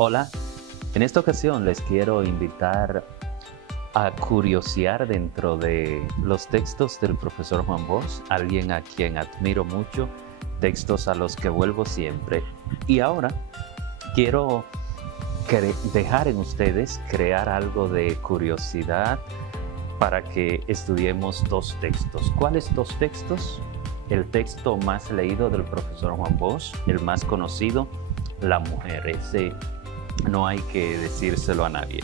Hola, en esta ocasión les quiero invitar a curiosear dentro de los textos del profesor Juan Bosch, alguien a quien admiro mucho, textos a los que vuelvo siempre. Y ahora quiero dejar en ustedes crear algo de curiosidad para que estudiemos dos textos. ¿Cuáles dos textos? El texto más leído del profesor Juan Bosch, el más conocido, La Mujer. Ese no hay que decírselo a nadie.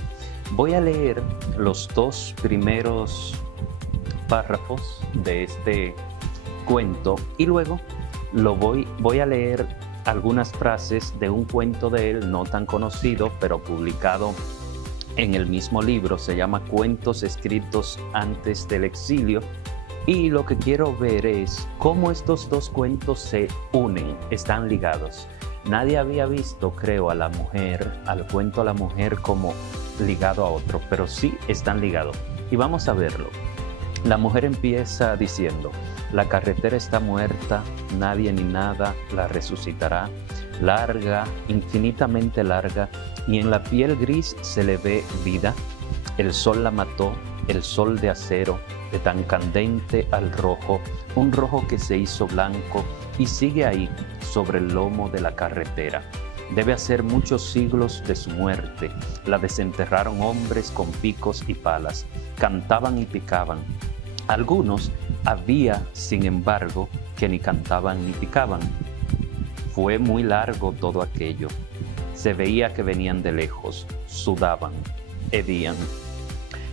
Voy a leer los dos primeros párrafos de este cuento y luego voy a leer algunas frases de un cuento de él no tan conocido, pero publicado en el mismo libro. Se llama Cuentos escritos antes del exilio. Y lo que quiero ver es cómo estos dos cuentos se unen, están ligados. Nadie había visto, creo, a la mujer, al cuento a la mujer como ligado a otro, pero sí están ligados. Y vamos a verlo. La mujer empieza diciendo: la carretera está muerta, nadie ni nada la resucitará. Larga, infinitamente larga, y en la piel gris se le ve vida. El sol la mató, el sol de acero, de tan candente al rojo, un rojo que se hizo blanco y sigue ahí sobre el lomo de la carretera. Debe hacer muchos siglos de su muerte. La desenterraron hombres con picos y palas. Cantaban y picaban. Algunos había, sin embargo, que ni cantaban ni picaban. Fue muy largo todo aquello. Se veía que venían de lejos, sudaban, hedían.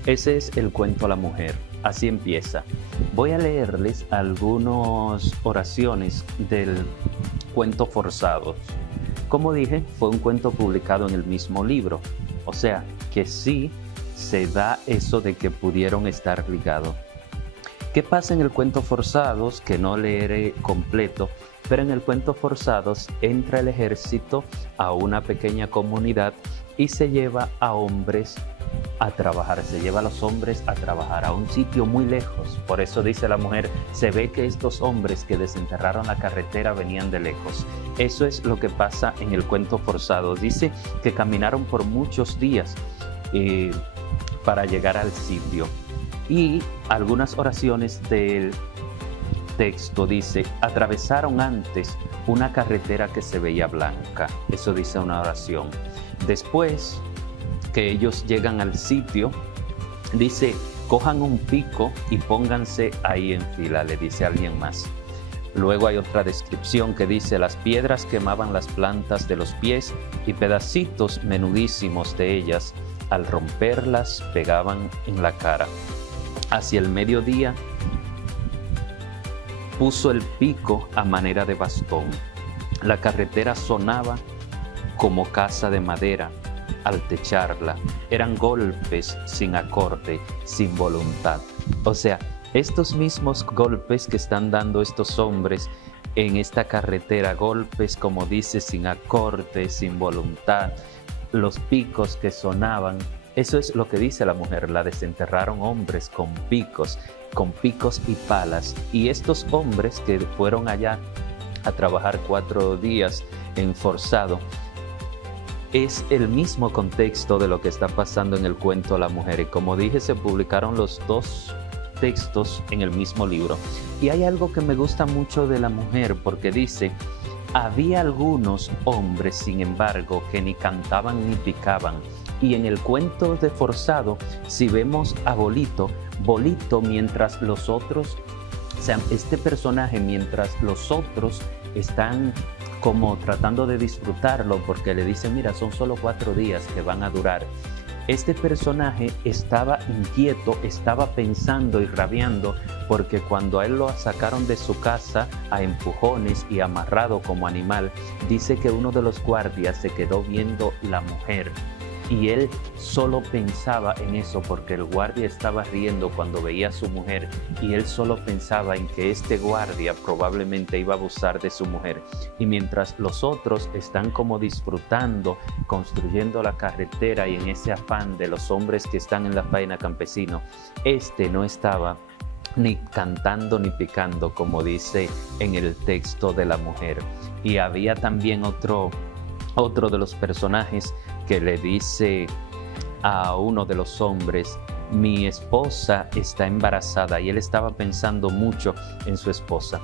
Ese es el cuento a la mujer. Así empieza. Voy a leerles algunas oraciones del cuento Forzados. Como dije, fue un cuento publicado en el mismo libro. O sea, que sí se da eso de que pudieron estar ligados. ¿Qué pasa en el cuento Forzados? Que no leeré completo, pero en el cuento Forzados entra el ejército a una pequeña comunidad y se lleva a hombres a trabajar, se lleva a los hombres a trabajar a un sitio muy lejos. Por eso dice la mujer, se ve que estos hombres que desenterraron la carretera venían de lejos. Eso es lo que pasa en el cuento Forzados. Dice que caminaron por muchos días para llegar al sitio. Y algunas oraciones del texto dice, atravesaron antes una carretera que se veía blanca. Eso dice una oración. Después que ellos llegan al sitio, dice, cojan un pico y pónganse ahí en fila, le dice alguien más. Luego hay otra descripción que dice, las piedras quemaban las plantas de los pies y pedacitos menudísimos de ellas, al romperlas, pegaban en la cara. Hacia el mediodía, puso el pico a manera de bastón. La carretera sonaba como casa de madera. Al techarla, eran golpes sin acorde, sin voluntad. O sea, estos mismos golpes que están dando estos hombres en esta carretera, golpes, como dice, sin acorde, sin voluntad, los picos que sonaban, eso es lo que dice la mujer, la desenterraron hombres con picos y palas. Y estos hombres que fueron allá a trabajar 4 días en forzado, es el mismo contexto de lo que está pasando en el cuento La Mujer. Y como dije, se publicaron los dos textos en el mismo libro. Y hay algo que me gusta mucho de La Mujer, porque dice, había algunos hombres, sin embargo, que ni cantaban ni picaban. Y en el cuento de Forzado, si vemos a Bolito mientras los otros, o sea, este personaje, mientras los otros están como tratando de disfrutarlo porque le dicen, mira, son solo 4 días que van a durar. Este personaje estaba inquieto, estaba pensando y rabiando porque cuando a él lo sacaron de su casa a empujones y amarrado como animal, dice que uno de los guardias se quedó viendo la mujer. Y él solo pensaba en eso porque el guardia estaba riendo cuando veía a su mujer y él solo pensaba en que este guardia probablemente iba a abusar de su mujer. Y mientras los otros están como disfrutando, construyendo la carretera y en ese afán de los hombres que están en la faena campesino, este no estaba ni cantando ni picando, como dice en el texto de La Mujer. Y había también otro otro de los personajes que le dice a uno de los hombres: mi esposa está embarazada, y él estaba pensando mucho en su esposa.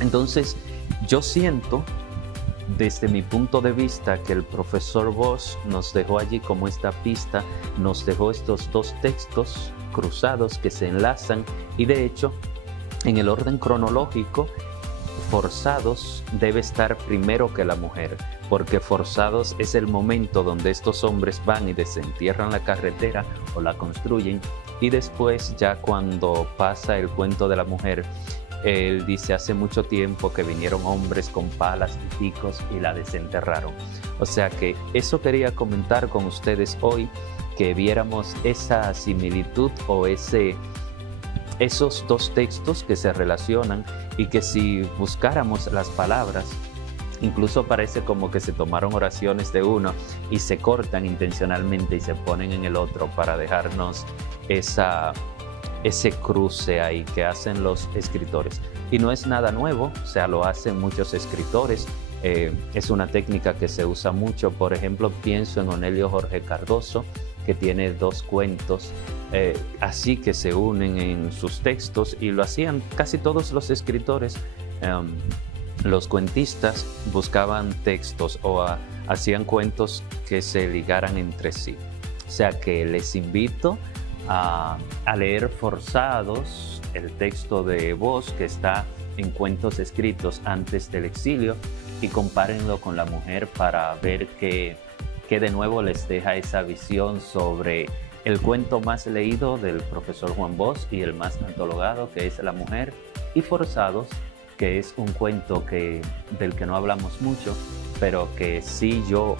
Entonces, yo siento, desde mi punto de vista, que el profesor Bosch nos dejó allí como esta pista, nos dejó estos dos textos cruzados que se enlazan, y de hecho, en el orden cronológico, Forzados debe estar primero que la mujer, porque Forzados es el momento donde estos hombres van y desentierran la carretera o la construyen, y después, ya cuando pasa el cuento de la mujer, él dice: hace mucho tiempo que vinieron hombres con palas y picos y la desenterraron. O sea que eso quería comentar con ustedes hoy, que viéramos esa similitud o esos dos textos que se relacionan, y que si buscáramos las palabras, incluso parece como que se tomaron oraciones de uno y se cortan intencionalmente y se ponen en el otro para dejarnos ese cruce ahí que hacen los escritores. Y no es nada nuevo, o sea, lo hacen muchos escritores. Es una técnica que se usa mucho. Por ejemplo, pienso en Onelio Jorge Cardoso, que tiene dos cuentos así que se unen en sus textos, y lo hacían casi todos los escritores. Los cuentistas buscaban textos o hacían cuentos que se ligaran entre sí. O sea que les invito a leer Forzados, el texto de Bosch, que está en Cuentos escritos antes del exilio, y compárenlo con La mujer para ver que de nuevo les deja esa visión sobre el cuento más leído del profesor Juan Bosch y el más antologado, que es La mujer, y Forzados, que es un cuento del que no hablamos mucho, pero que sí yo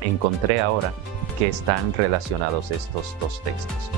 encontré ahora que están relacionados estos dos textos.